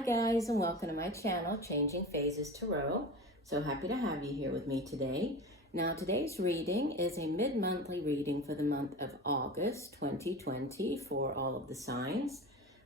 Hi guys, and welcome to my channel, Changing Phases Tarot. So happy to have you here with me today. Now today's reading is a mid-monthly reading for the month of August 2020 for all of the signs,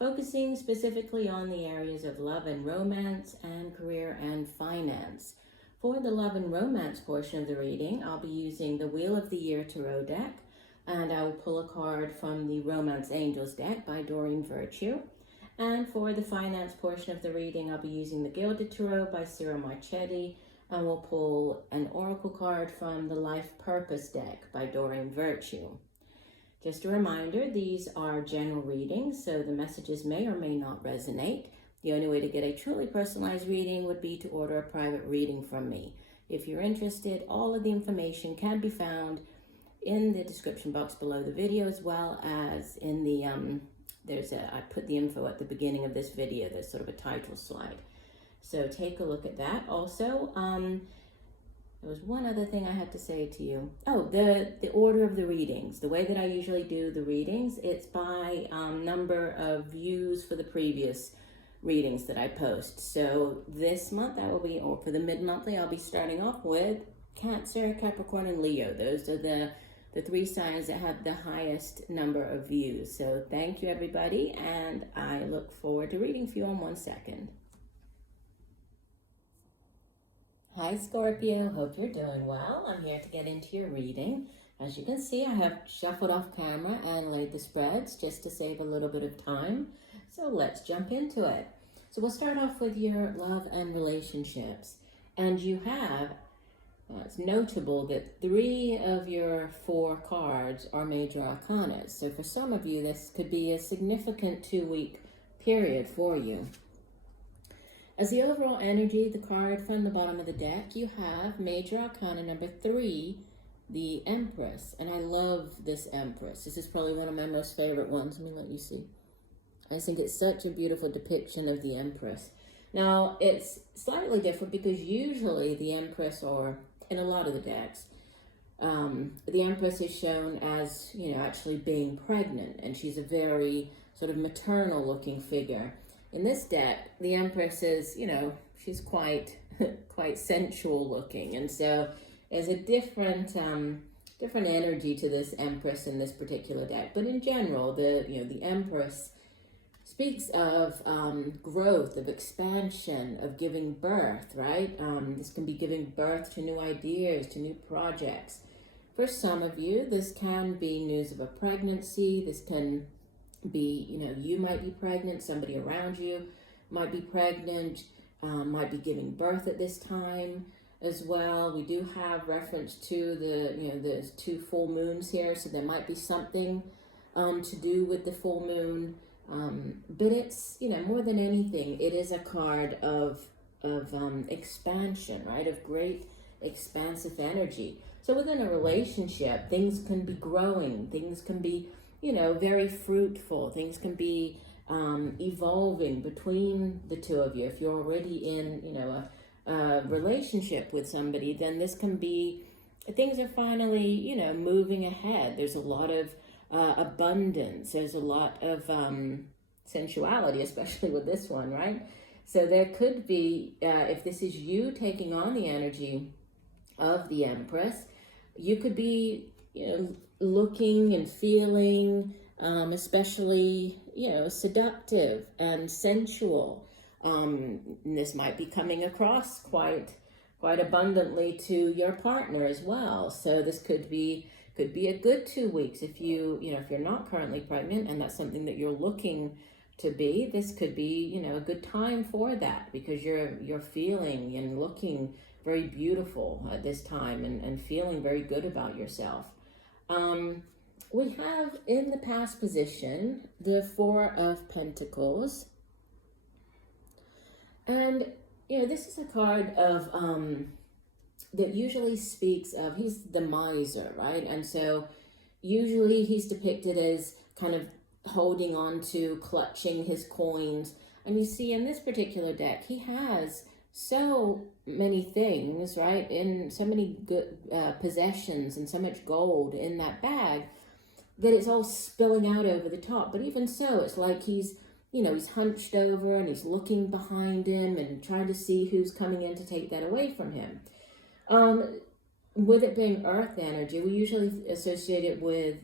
focusing specifically on the areas of love and romance and career and finance. For the love and romance portion of the reading, I'll be using the Wheel of the Year Tarot deck, and I will pull a card from the Romance Angels deck by Doreen. And for the finance portion of the reading, I'll be using the Gilded Tarot by Ciro Marchetti, and we'll pull an oracle card from the Life Purpose deck by Doreen. Just a reminder, these are general readings, so the messages may or may not resonate. The only way to get a truly personalized reading would be to order a private reading from me. If you're interested, all of the information can be found in the description box below the video, as well as in the I put the info at the beginning of this video. There's sort of a title slide, so take a look at that. Also, there was one other thing I had to say to you. Oh, the order of the readings. The way that I usually do the readings, it's by number of views for the previous readings that I post. So this month I will be, or for the mid-monthly, I'll be starting off with Cancer, Capricorn, and Leo. Those are the three signs that have the highest number of views. So thank you, everybody, and I look forward to reading for you in 1 second. Hi, Scorpio. Hope you're doing well. I'm here to get into your reading. As you can see, I have shuffled off camera and laid the spreads just to save a little bit of time. So let's jump into it. So we'll start off with your love and relationships. And you have it's notable that 3 of your 4 cards are major arcanas. So for some of you, this could be a significant 2-week period for you. As the overall energy, the card from the bottom of the deck, you have major arcana number 3, the Empress. And I love this Empress. This is probably one of my most favorite ones. Let me let you see. I think it's such a beautiful depiction of the Empress. Now, it's slightly different because usually the Empress, or in a lot of the decks, the Empress is shown as, actually being pregnant, and she's a very sort of maternal looking figure. In this deck, the Empress is, she's quite sensual looking, and so there's a different energy to this Empress in this particular deck. But in general, the Empress speaks of growth, of expansion, of giving birth, right? This can be giving birth to new ideas, to new projects. For some of you, this can be news of a pregnancy. This can be, you might be pregnant, somebody around you might be pregnant, might be giving birth at this time as well. We do have reference to the 2 full moons here, so there might be something to do with the full moon. But it's, more than anything, it is a card of expansion, right? Of great expansive energy. So within a relationship, things can be growing, things can be, very fruitful, things can be evolving between the 2 of you. If you're already in, a relationship with somebody, then this can be, things are finally, moving ahead. There's a lot of abundance. There's a lot of sensuality, especially with this one, right? So there could be, if this is you taking on the energy of the Empress, you could be, looking and feeling, especially, seductive and sensual. This might be coming across quite abundantly to your partner as well. So this could be a good 2 weeks if if you're not currently pregnant and that's something that you're looking to be. This could be, a good time for that, because you're feeling and looking very beautiful at this time and feeling very good about yourself. We have in the past position the 4 of Pentacles, and this is a card of that usually speaks of, he's the miser, right? And so usually he's depicted as kind of holding on to, clutching his coins. And you see in this particular deck, he has so many things, right? In so many good possessions and so much gold in that bag that it's all spilling out over the top. But even so, it's like he's he's hunched over and he's looking behind him and trying to see who's coming in to take that away from him. With it being earth energy, we usually associate it with,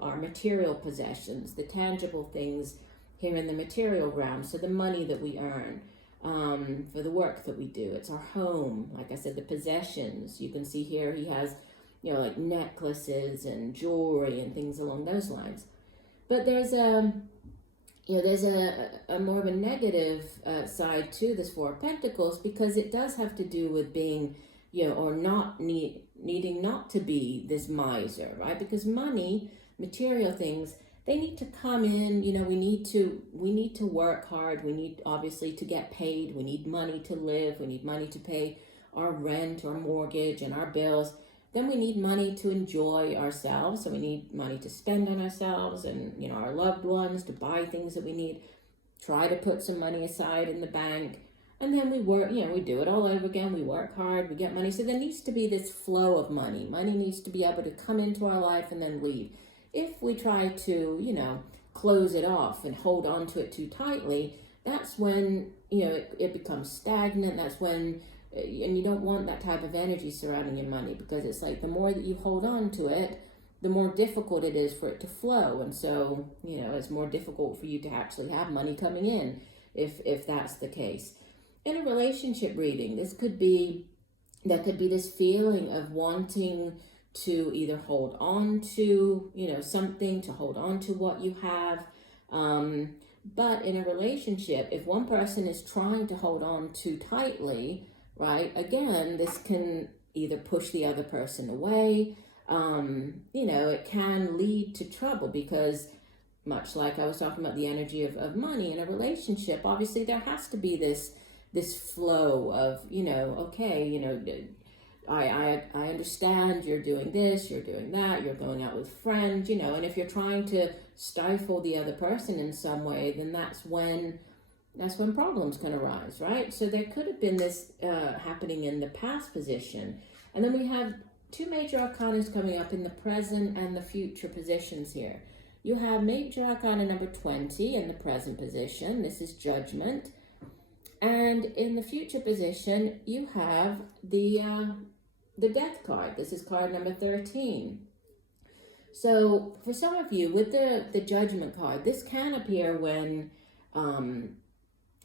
our material possessions, the tangible things here in the material realm. So the money that we earn, for the work that we do. It's our home. Like I said, the possessions. You can see here he has, like necklaces and jewelry and things along those lines. But there's a more of a negative side to this Four of Pentacles, because it does have to do with being, or not needing not to be this miser, right? Because money, material things, they need to come in. We need to work hard. We need, obviously, to get paid. We need money to live. We need money to pay our rent, our mortgage, and our bills. Then we need money to enjoy ourselves. So we need money to spend on ourselves and, our loved ones, to buy things that we need. Try to put some money aside in the bank. And then we work, we do it all over again. We work hard, we get money. So there needs to be this flow of money. Money needs to be able to come into our life and then leave. If we try to, close it off and hold on to it too tightly, that's when, it becomes stagnant. That's when, and you don't want that type of energy surrounding your money, because it's like the more that you hold on to it, the more difficult it is for it to flow. And so, it's more difficult for you to actually have money coming in if that's the case. In a relationship reading, there could be this feeling of wanting to either hold on to, something, to hold on to what you have. But in a relationship, if one person is trying to hold on too tightly, right, again, this can either push the other person away. It can lead to trouble, because much like I was talking about the energy of money in a relationship, obviously there has to be this flow of, okay, I understand you're doing this, you're doing that, you're going out with friends, and if you're trying to stifle the other person in some way, then that's when problems can arise, right? So there could have been this happening in the past position. And then we have two major arcana coming up in the present and the future positions here. You have major arcana number 20 in the present position. This is Judgment. And in the future position, you have the Death card. This is card number 13. So for some of you, with the Judgment card, this can appear when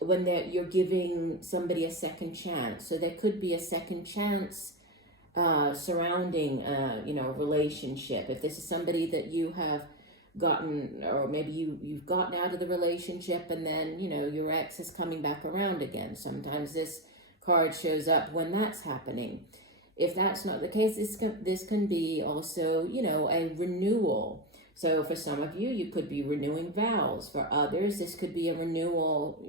you're giving somebody a second chance. So there could be a second chance surrounding, a relationship. If this is somebody that you have gotten, or maybe you've gotten out of the relationship and then, your ex is coming back around again. Sometimes this card shows up when that's happening. If that's not the case, this can be also, a renewal. So for some of you, you could be renewing vows. For others, this could be a renewal,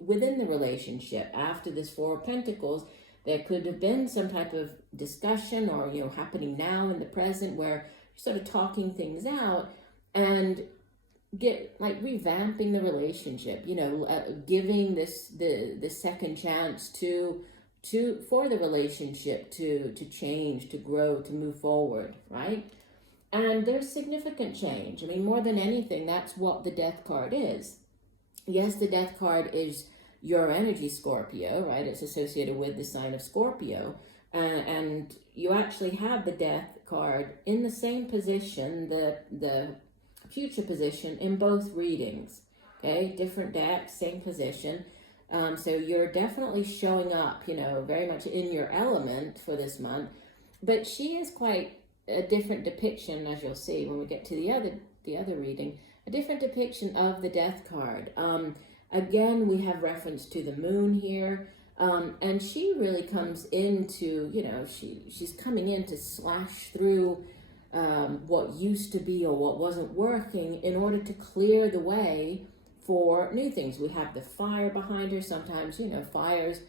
within the relationship. After this Four of Pentacles, there could have been some type of discussion or, happening now in the present where you're sort of talking things out and revamping the relationship, giving the second chance for the relationship to change, to grow, to move forward, right? And there's significant change. I mean, more than anything, that's what the Death card is. Yes, the Death card is your energy, Scorpio, right? It's associated with the sign of Scorpio. And you actually have the Death card in the same position, the future position, in both readings. Okay, different decks, same position. So you're definitely showing up, very much in your element for this month. But she is quite a different depiction, as you'll see when we get to the other reading, a different depiction of the Death card. Again, we have reference to the moon here. And she really comes into, she's coming in to slash through what used to be or what wasn't working in order to clear the way for new things. We have the fire behind her. Sometimes, fires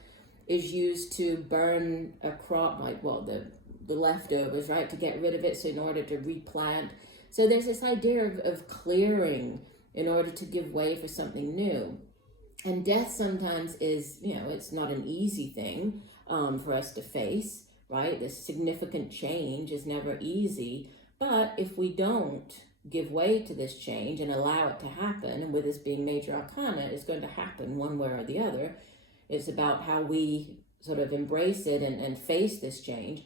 is used to burn a crop, the leftovers, right, to get rid of it, so in order to replant. So there's this idea of clearing in order to give way for something new. And death sometimes is, it's not an easy thing for us to face, right? This significant change is never easy. But if we don't give way to this change and allow it to happen. And with this being major arcana, it's going to happen one way or the other. It's about how we sort of embrace it and face this change.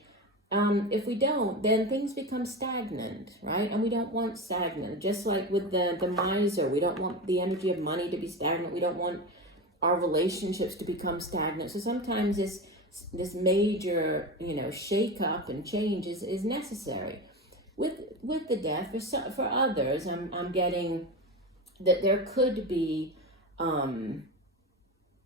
If we don't, then things become stagnant, right? And we don't want stagnant. Just like with the miser, we don't want the energy of money to be stagnant. We don't want our relationships to become stagnant. So sometimes this major, shake up and change is necessary. With the death, for others, I'm getting that there could be a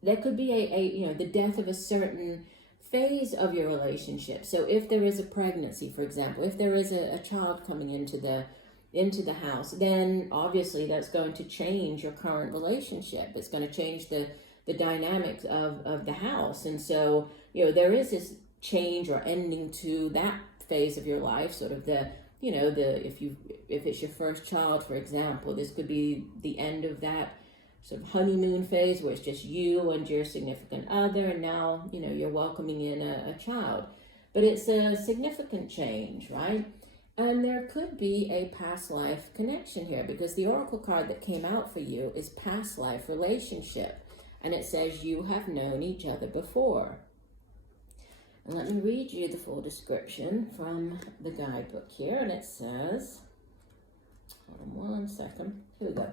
the death of a certain phase of your relationship. So if there is a pregnancy, for example, if there is a child coming into the house, then obviously that's going to change your current relationship. It's going to change the dynamics of the house. And so, there is this change or ending to that phase of your life, sort of if it's your first child, for example, this could be the end of that sort of honeymoon phase where it's just you and your significant other, and now you're welcoming in a child. But it's a significant change, right? And there could be a past life connection here, because the oracle card that came out for you is past life relationship, and it says you have known each other before. And let me read you the full description from the guidebook here, and it says, hold on one second, here we go.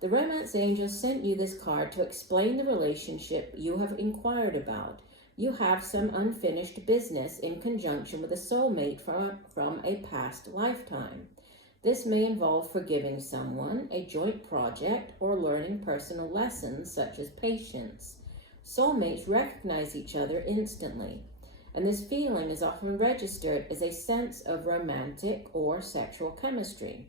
The romance angel sent you this card to explain the relationship you have inquired about. You have some unfinished business in conjunction with a soulmate from a past lifetime. This may involve forgiving someone, a joint project, or learning personal lessons such as patience. Soulmates recognize each other instantly, and this feeling is often registered as a sense of romantic or sexual chemistry.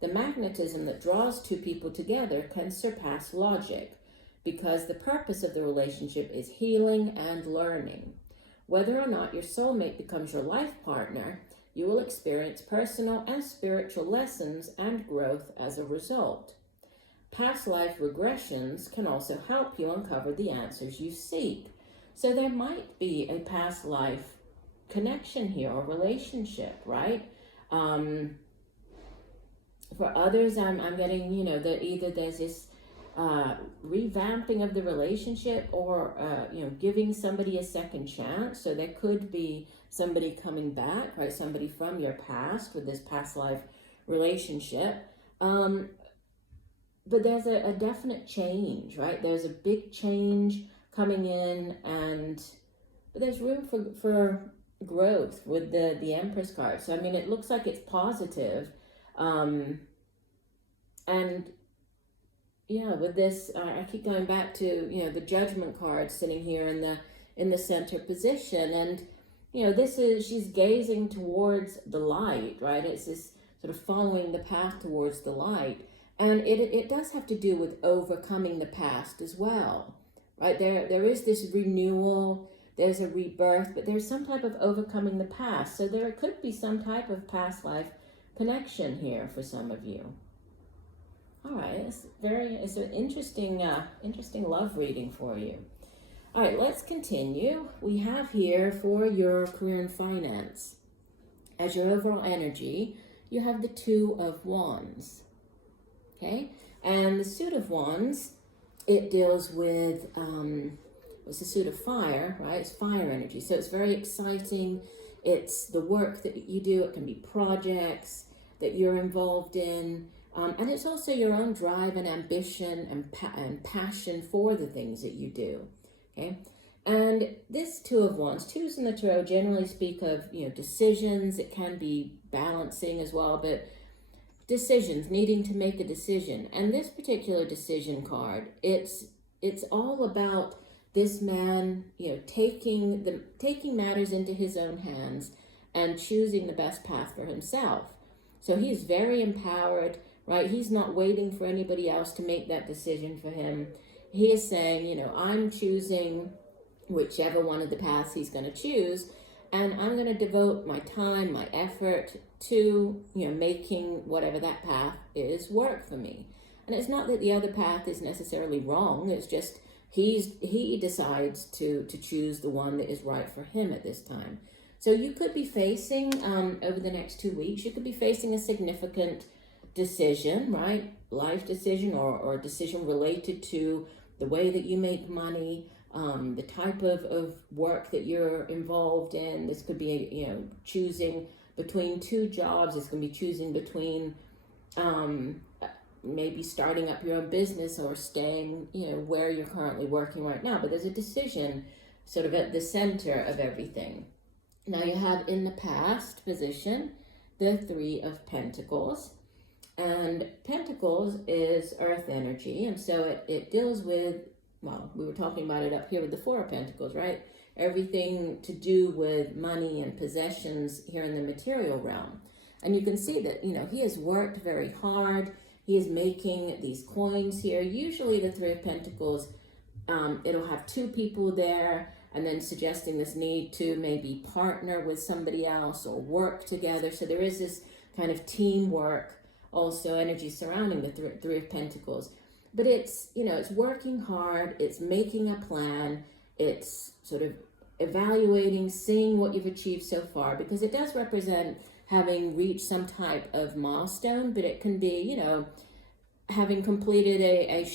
The magnetism that draws two people together can surpass logic, because the purpose of the relationship is healing and learning. Whether or not your soulmate becomes your life partner, you will experience personal and spiritual lessons and growth as a result. Past life regressions can also help you uncover the answers you seek. So there might be a past life connection here or relationship, right? For others, I'm getting, that either there's this revamping of the relationship or, giving somebody a second chance. So there could be somebody coming back, right? Somebody from your past with this past life relationship. But there's a definite change, right? There's a big change coming in, but there's room for growth with the Empress card. So, it looks like it's positive. With this, I keep going back to, the Judgment card sitting here in the center position. And, she's gazing towards the light, right? It's this sort of following the path towards the light. And it does have to do with overcoming the past as well, right? There is this renewal, there's a rebirth, but there's some type of overcoming the past. So there could be some type of past life connection here for some of you. All right, it's an interesting love reading for you. All right, let's continue. We have here for your career and finance, as your overall energy, you have the Two of Wands. Okay, and the Suit of Wands, it deals with it's the suit of fire, right? It's fire energy, so it's very exciting. It's the work that you do. It can be projects that you're involved in. And it's also your own drive and ambition and passion for the things that you do, okay? And this Two of Wands, twos in the tarot generally speak of, decisions. It can be balancing as well, but decisions, needing to make a decision. And this particular decision card, it's all about this man, taking matters into his own hands and choosing the best path for himself. So he's very empowered, right? He's not waiting for anybody else to make that decision for him. He is saying, I'm choosing whichever one of the paths he's going to choose, and I'm going to devote my time, my effort to, making whatever that path is work for me. And it's not that the other path is necessarily wrong. It's just he decides to choose the one that is right for him at this time. So you could be facing, over the next 2 weeks, you could be facing a significant decision, right? Life decision or a decision related to the way that you make money, the type of work that you're involved in. This could be, choosing between two jobs. This can be choosing between maybe starting up your own business or staying, where you're currently working right now. But there's a decision sort of at the center of everything. Now you have in the past position the Three of Pentacles. And Pentacles is earth energy. And so it deals with, well, we were talking about it up here with the Four of Pentacles, right? Everything to do with money and possessions here in the material realm. And you can see that, he has worked very hard. He is making these coins here. Usually the Three of Pentacles, it'll have two people there, and then suggesting this need to maybe partner with somebody else or work together. So there is this kind of teamwork, also energy surrounding the Three of Pentacles. But it's, it's working hard, it's making a plan, it's sort of evaluating, seeing what you've achieved so far, because it does represent having reached some type of milestone, but it can be, having completed a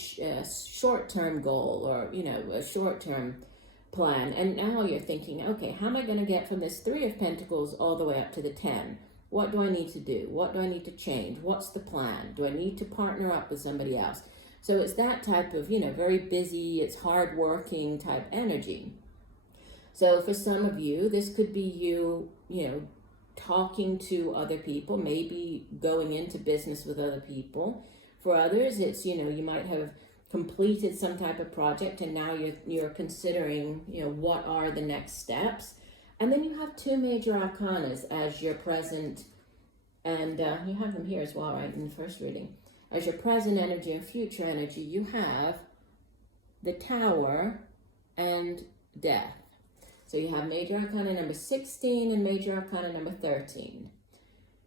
short-term goal or, a short-term plan. And now you're thinking, okay, how am I going to get from this Three of Pentacles all the way up to the 10? What do I need to do? What do I need to change? What's the plan? Do I need to partner up with somebody else? So it's that type of, very busy, it's hard-working type energy. So for some of you, this could be you, talking to other people, maybe going into business with other people. For others, it's, you might have completed some type of project and now you're considering, what are the next steps. And then you have two major arcanas as your present, and you have them here as well, right, in the first reading. As your present energy and future energy, you have the Tower and Death. So you have major arcana number 16 and major arcana number 13.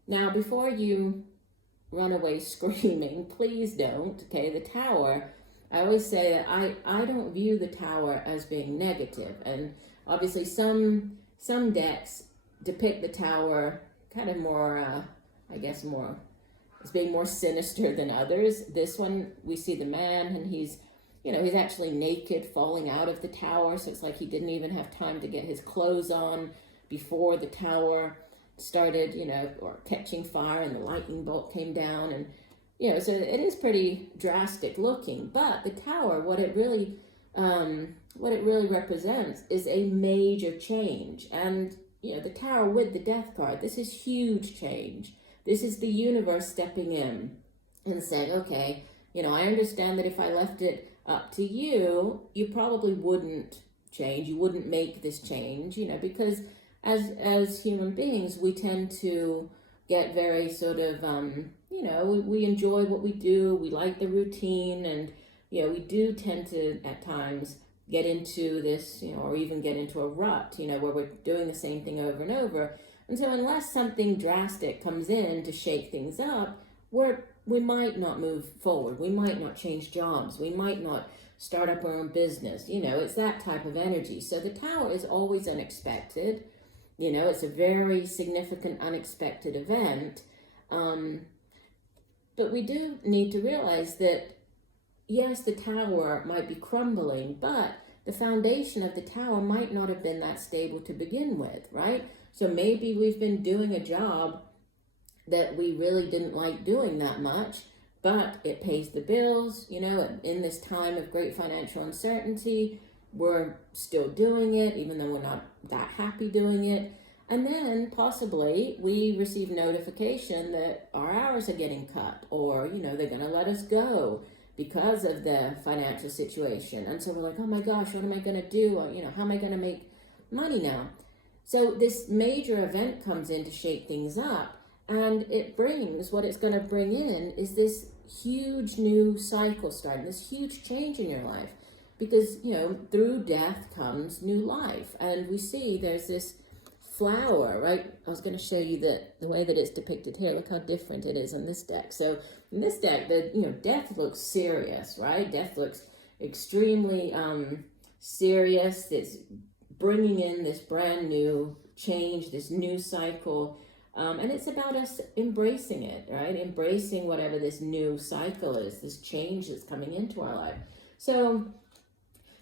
Now, before you run away screaming, please don't, okay? The Tower, I always say that I don't view the Tower as being negative. And obviously some decks depict the Tower kind of more, more as being more sinister than others. This one, we see the man and he's actually naked falling out of the tower. So it's like he didn't even have time to get his clothes on before the tower started, or catching fire and the lightning bolt came down. And, so it is pretty drastic looking. But the tower, what it really represents is a major change. And, the tower with the Death card, this is huge change. This is the universe stepping in and saying, okay, I understand that if I left it up to you, you probably wouldn't change. You wouldn't make this change, because as human beings, we tend to get very sort of, we enjoy what we do. We like the routine, and, we do tend to at times get into this, or even get into a rut, where we're doing the same thing over and over. And so unless something drastic comes in to shake things up, we might not move forward. We might not change jobs. We might not start up our own business. It's that type of energy. So the Tower is always unexpected. It's a very significant unexpected event. But we do need to realize that, yes, the Tower might be crumbling, but the foundation of the Tower might not have been that stable to begin with, right? So maybe we've been doing a job that we really didn't like doing that much, but it pays the bills, in this time of great financial uncertainty, we're still doing it, even though we're not that happy doing it. And then possibly we receive notification that our hours are getting cut, or, they're going to let us go because of the financial situation. And so we're like, oh my gosh, what am I going to do? Or, how am I going to make money now? So this major event comes in to shake things up. And it brings, what it's going to bring in is this huge new cycle starting, this huge change in your life. Because, through death comes new life. And we see there's this flower, right? I was going to show you the way that it's depicted here. Look how different it is on this deck. So in this deck, death looks serious, right? Death looks extremely serious. It's bringing in this brand new change, this new cycle. And it's about us embracing it, right? Embracing whatever this new cycle is, this change that's coming into our life. So,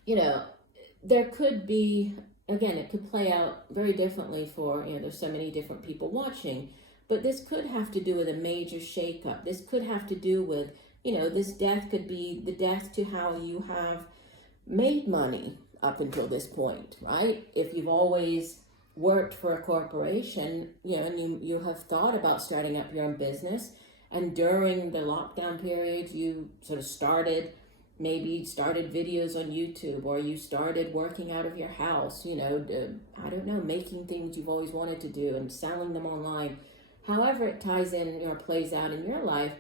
there could be, again, it could play out very differently for, there's so many different people watching, but this could have to do with a major shakeup. This could have to do with, this death could be the death to how you have made money up until this point, right? If you've always worked for a corporation, and you have thought about starting up your own business, and during the lockdown period, you sort of started videos on YouTube, or you started working out of your house, I don't know, making things you've always wanted to do and selling them online. However it ties in or plays out in your life,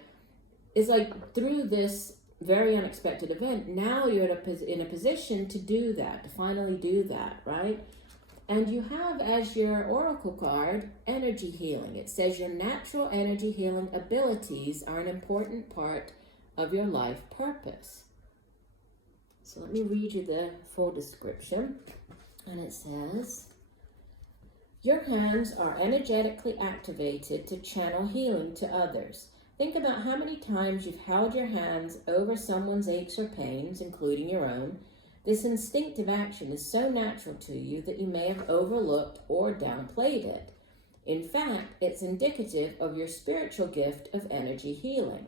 is like through this very unexpected event, now you're in a position to do that, to finally do that, right? And you have as your oracle card, energy healing. It says your natural energy healing abilities are an important part of your life purpose. So let me read you the full description. And it says, your hands are energetically activated to channel healing to others. Think about how many times you've held your hands over someone's aches or pains, including your own. This instinctive action is so natural to you that you may have overlooked or downplayed it. In fact, it's indicative of your spiritual gift of energy healing.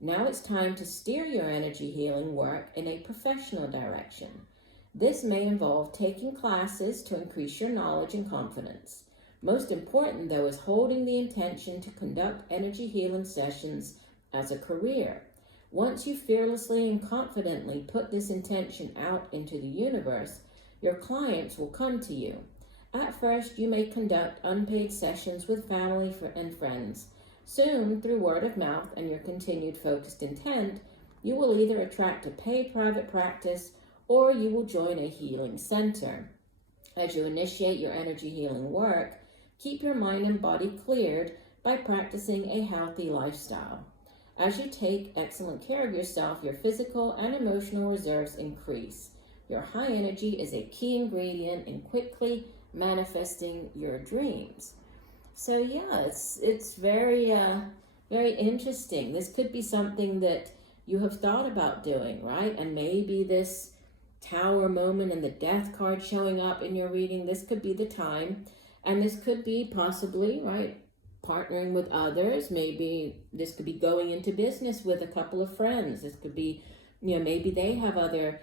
Now it's time to steer your energy healing work in a professional direction. This may involve taking classes to increase your knowledge and confidence. Most important, though, is holding the intention to conduct energy healing sessions as a career. Once you fearlessly and confidently put this intention out into the universe, your clients will come to you. At first, you may conduct unpaid sessions with family and friends. Soon, through word of mouth and your continued focused intent, you will either attract a paid private practice or you will join a healing center. As you initiate your energy healing work, keep your mind and body cleared by practicing a healthy lifestyle. As you take excellent care of yourself, your physical and emotional reserves increase. Your high energy is a key ingredient in quickly manifesting your dreams. So yeah, it's very very interesting. This could be something that you have thought about doing, right? And maybe this Tower moment and the Death card showing up in your reading, this could be the time. And this could be possibly, right, partnering with others. Maybe this could be going into business with a couple of friends. This could be, maybe they have other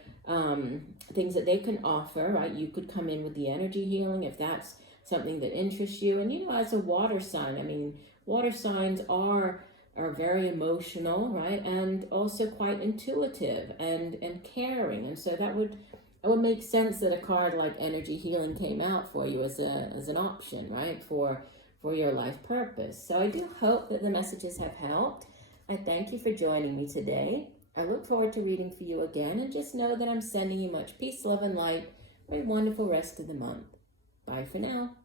things that they can offer, right? You could come in with the energy healing if that's something that interests you. And, as a water sign, water signs are very emotional, right? And also quite intuitive and caring. And so it would make sense that a card like energy healing came out for you as an option, right? For your life purpose. So I do hope that the messages have helped. I thank you for joining me today. I look forward to reading for you again, and just know that I'm sending you much peace, love, and light for a wonderful rest of the month. Bye for now.